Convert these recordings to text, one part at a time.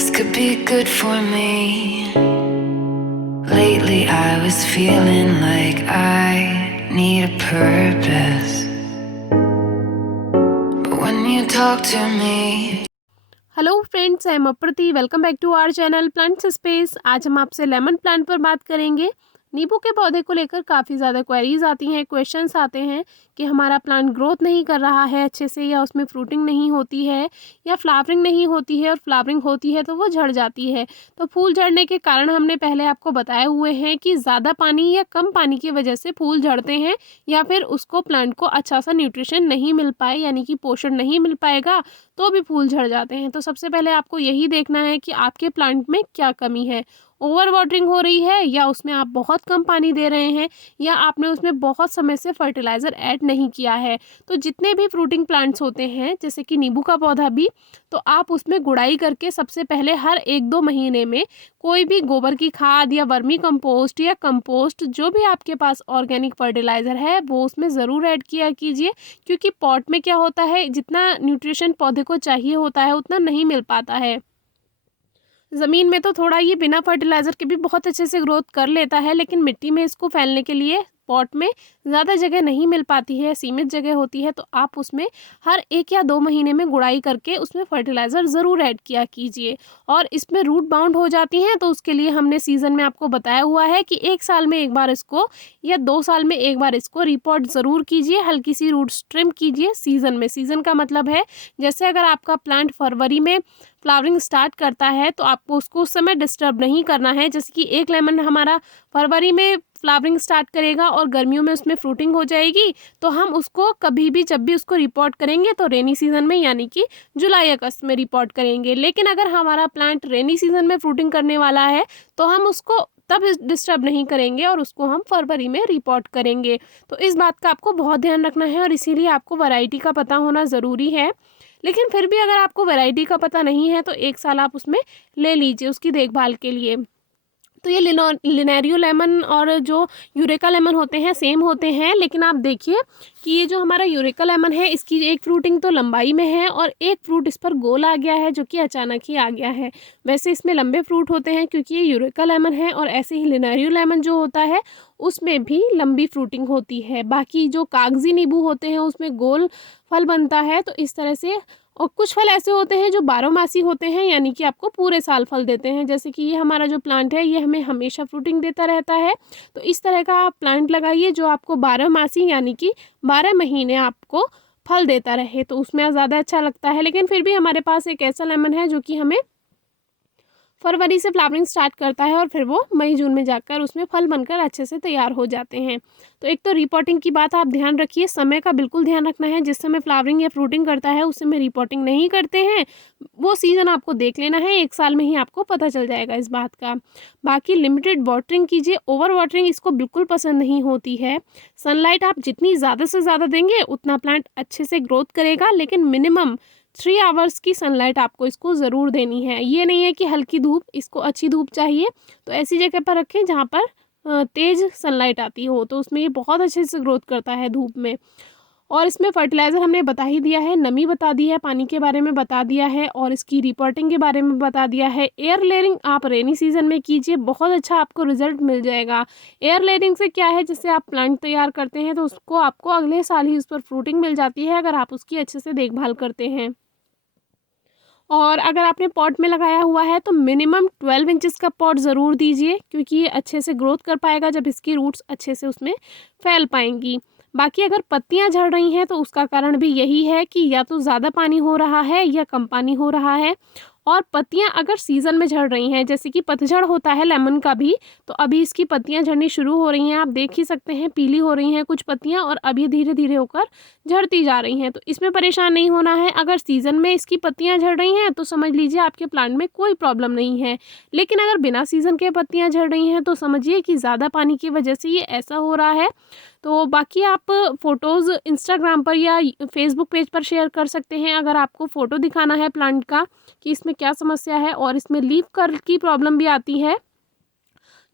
This could be good for me. Lately I was feeling like I need a purpose. But when you talk to me. Hello friends, I am Aprati. Welcome back to our channel plants space. आज हम आपसे lemon plant पर बात करेंगे। नींबू के पौधे को लेकर काफ़ी ज़्यादा क्वेरीज आती हैं, क्वेश्चंस आते हैं कि हमारा प्लांट ग्रोथ नहीं कर रहा है अच्छे से, या उसमें फ्रूटिंग नहीं होती है, या फ्लावरिंग नहीं होती है, और फ्लावरिंग होती है तो वो झड़ जाती है। तो फूल झड़ने के कारण हमने पहले आपको बताए हुए हैं कि ज़्यादा पानी या कम पानी की वजह से फूल झड़ते हैं, या फिर उसको प्लांट को अच्छा सा न्यूट्रिशन नहीं मिल पाए, यानी कि पोषण नहीं मिल पाएगा तो भी फूल झड़ जाते हैं। तो सबसे पहले आपको यही देखना है कि आपके प्लांट में क्या कमी है। ओवर वाटरिंग हो रही है, या उसमें आप बहुत कम पानी दे रहे हैं, या आपने उसमें बहुत समय से फर्टिलाइज़र ऐड नहीं किया है। तो जितने भी फ्रूटिंग प्लांट्स होते हैं, जैसे कि नींबू का पौधा भी, तो आप उसमें गुड़ाई करके सबसे पहले हर 1-2 महीने में कोई भी गोबर की खाद या वर्मी कंपोस्ट या कंपोस्ट, जो भी आपके पास ऑर्गेनिक फर्टिलाइज़र है, वो उसमें ज़रूर ऐड किया कीजिए। क्योंकि पॉट में क्या होता है, जितना न्यूट्रिशन पौधे को चाहिए होता है उतना नहीं मिल पाता है। ज़मीन में तो थोड़ा ये बिना फर्टिलाइज़र के भी बहुत अच्छे से ग्रोथ कर लेता है, लेकिन मिट्टी में इसको फैलने के लिए पॉट में ज़्यादा जगह नहीं मिल पाती है, सीमित जगह होती है। तो आप उसमें हर 1 या 2 महीने में गुड़ाई करके उसमें फर्टिलाइज़र ज़रूर ऐड किया कीजिए। और इसमें रूट बाउंड हो जाती हैं, तो उसके लिए हमने सीज़न में आपको बताया हुआ है कि 1 साल में 1 बार इसको, या 2 साल में 1 बार इसको रिपोर्ट ज़रूर कीजिए। हल्की सी रूट्स ट्रिम कीजिए सीज़न में। सीज़न का मतलब है, जैसे अगर आपका प्लांट फरवरी में फ्लावरिंग स्टार्ट करता है तो आपको उसको उस समय डिस्टर्ब नहीं करना है। जैसे कि एक लेमन हमारा फरवरी में फ्लावरिंग स्टार्ट करेगा और गर्मियों में उसमें फ्रूटिंग हो जाएगी, तो हम उसको कभी भी जब भी उसको रिपोर्ट करेंगे तो रेनी सीजन में, यानी कि जुलाई अगस्त में रिपोर्ट करेंगे। लेकिन अगर हमारा प्लांट रेनी सीजन में फ्रूटिंग करने वाला है तो हम उसको तब डिस्टर्ब नहीं करेंगे और उसको हम फरवरी में रिपोर्ट करेंगे। तो इस बात का आपको बहुत ध्यान रखना है, और इसीलिए आपको वैरायटी का पता होना ज़रूरी है। लेकिन फिर भी अगर आपको वैरायटी का पता नहीं है तो 1 साल आप उसमें ले लीजिए उसकी देखभाल के लिए। तो ये लिनेरियो लेमन और जो यूरेका लेमन होते हैं सेम होते हैं, लेकिन आप देखिए कि ये जो हमारा यूरेका लेमन है, इसकी एक फ्रूटिंग तो लंबाई में है और एक फ्रूट इस पर गोल आ गया है, जो कि अचानक ही आ गया है। वैसे इसमें लंबे फ्रूट होते हैं क्योंकि ये यूरेका लेमन है, और ऐसे ही लिनेरियो लेमन जो होता है उसमें भी लंबी फ्रूटिंग होती है। बाकी जो कागजी नींबू होते हैं उसमें गोल फल बनता है। तो इस तरह से, और कुछ फल ऐसे होते हैं जो बारहमासी होते हैं, यानी कि आपको पूरे साल फल देते हैं। जैसे कि ये हमारा जो प्लांट है, ये हमें हमेशा फ्रूटिंग देता रहता है। तो इस तरह का आप प्लांट लगाइए जो आपको बारहमासी, यानी कि 12 महीने आपको फल देता रहे, तो उसमें ज़्यादा अच्छा लगता है। लेकिन फिर भी हमारे पास एक ऐसा लेमन है जो कि हमें फरवरी से फ्लावरिंग स्टार्ट करता है और फिर वो मई जून में जाकर उसमें फल बनकर अच्छे से तैयार हो जाते हैं। तो एक तो रिपोर्टिंग की बात आप ध्यान रखिए, समय का बिल्कुल ध्यान रखना है। जिस समय फ्लावरिंग या फ्रूटिंग करता है उस समय रिपोर्टिंग नहीं करते हैं, वो सीज़न आपको देख लेना है। 1 साल में ही आपको पता चल जाएगा इस बात का। बाकी लिमिटेड वाटरिंग कीजिए, ओवर वाटरिंग इसको बिल्कुल पसंद नहीं होती है। सनलाइट आप जितनी ज़्यादा से ज़्यादा देंगे उतना प्लांट अच्छे से ग्रोथ करेगा, लेकिन मिनिमम 3 आवर्स की सनलाइट आपको इसको ज़रूर देनी है। ये नहीं है कि हल्की धूप, इसको अच्छी धूप चाहिए। तो ऐसी जगह पर रखें जहाँ पर तेज़ सनलाइट आती हो, तो उसमें ये बहुत अच्छे से ग्रोथ करता है धूप में। और इसमें फर्टिलाइज़र हमने बता ही दिया है, नमी बता दी है, पानी के बारे में बता दिया है, और इसकी रिपोर्टिंग के बारे में बता दिया है। एयर लेयरिंग आप रेनी सीजन में कीजिए, बहुत अच्छा आपको रिजल्ट मिल जाएगा। एयर लेयरिंग से क्या है, जैसे आप प्लांट तैयार करते हैं तो उसको आपको अगले साल ही उस पर फ्रूटिंग मिल जाती है, अगर आप उसकी अच्छे से देखभाल करते हैं। और अगर आपने पॉट में लगाया हुआ है तो मिनिमम 12 इंचेस का पॉट ज़रूर दीजिए, क्योंकि ये अच्छे से ग्रोथ कर पाएगा जब इसकी रूट्स अच्छे से उसमें फैल पाएंगी। बाकी अगर पत्तियां झड़ रही हैं तो उसका कारण भी यही है कि या तो ज़्यादा पानी हो रहा है या कम पानी हो रहा है। और पत्तियां अगर सीज़न में झड़ रही हैं, जैसे कि पतझड़ होता है लेमन का भी, तो अभी इसकी पत्तियां झड़नी शुरू हो रही हैं। आप देख ही सकते हैं पीली हो रही हैं कुछ पत्तियां, और अभी धीरे धीरे होकर झड़ती जा रही हैं। तो इसमें परेशान नहीं होना है। अगर सीज़न में इसकी पत्तियां झड़ रही हैं तो समझ लीजिए आपके प्लांट में कोई प्रॉब्लम नहीं है। लेकिन अगर बिना सीज़न के पत्तियां झड़ रही हैं तो समझिए कि ज़्यादा पानी की वजह से ये ऐसा हो रहा है। तो बाकी आप फ़ोटोज़ इंस्टाग्राम पर या फेसबुक पेज पर शेयर कर सकते हैं, अगर आपको फ़ोटो दिखाना है प्लांट का कि इसमें क्या समस्या है। और इसमें लीफ कर्ल की प्रॉब्लम भी आती है,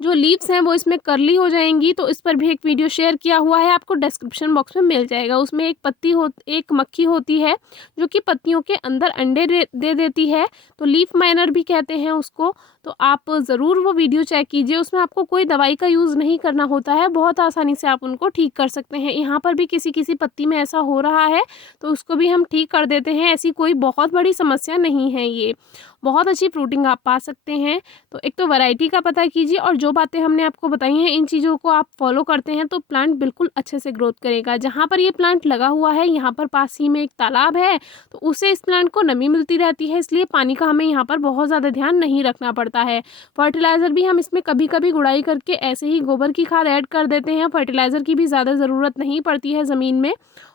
जो लीव्स हैं वो इसमें कर्ली हो जाएंगी, तो इस पर भी एक वीडियो शेयर किया हुआ है, आपको डिस्क्रिप्शन बॉक्स में मिल जाएगा। उसमें एक मक्खी होती है जो कि पत्तियों के अंदर अंडे दे देती है, तो लीफ माइनर भी कहते हैं उसको। तो आप ज़रूर वो वीडियो चेक कीजिए, उसमें आपको कोई दवाई का यूज़ नहीं करना होता है, बहुत आसानी से आप उनको ठीक कर सकते हैं। यहाँ पर भी किसी किसी पत्ती में ऐसा हो रहा है तो उसको भी हम ठीक कर देते हैं, ऐसी कोई बहुत बड़ी समस्या नहीं है। ये बहुत अच्छी फ्रूटिंग आप पा सकते हैं। तो एक तो वैरायटी का पता कीजिए, और जो बातें हमने आपको बताई हैं इन चीज़ों को आप फॉलो करते हैं तो प्लांट बिल्कुल अच्छे से ग्रोथ करेगा। जहाँ पर ये प्लांट लगा हुआ है यहाँ पर पास ही में एक तालाब है, तो उससे इस प्लांट को नमी मिलती रहती है, इसलिए पानी का हमें यहाँ पर बहुत ज़्यादा ध्यान नहीं रखना पड़ता है। फर्टिलाइज़र भी हम इसमें कभी कभी गुड़ाई करके ऐसे ही गोबर की खाद ऐड कर देते हैं, फर्टिलाइज़र की भी ज़्यादा ज़रूरत नहीं पड़ती है ज़मीन में,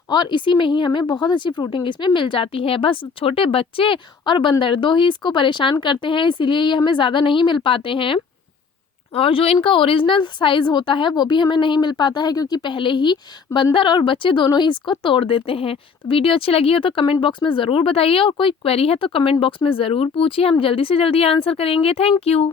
और इसी में ही हमें बहुत अच्छी फ्रूटिंग इसमें मिल जाती है। बस छोटे बच्चे और बंदर दो ही इसको परेशान करते हैं, इसीलिए ये हमें ज़्यादा नहीं मिल पाते हैं, और जो इनका ओरिजिनल साइज़ होता है वो भी हमें नहीं मिल पाता है, क्योंकि पहले ही बंदर और बच्चे दोनों ही इसको तोड़ देते हैं। तो वीडियो अच्छी लगी हो तो कमेंट बॉक्स में ज़रूर बताइए, और कोई क्वेरी है तो कमेंट बॉक्स में ज़रूर पूछिए, हम जल्दी से जल्दी आंसर करेंगे। Thank you.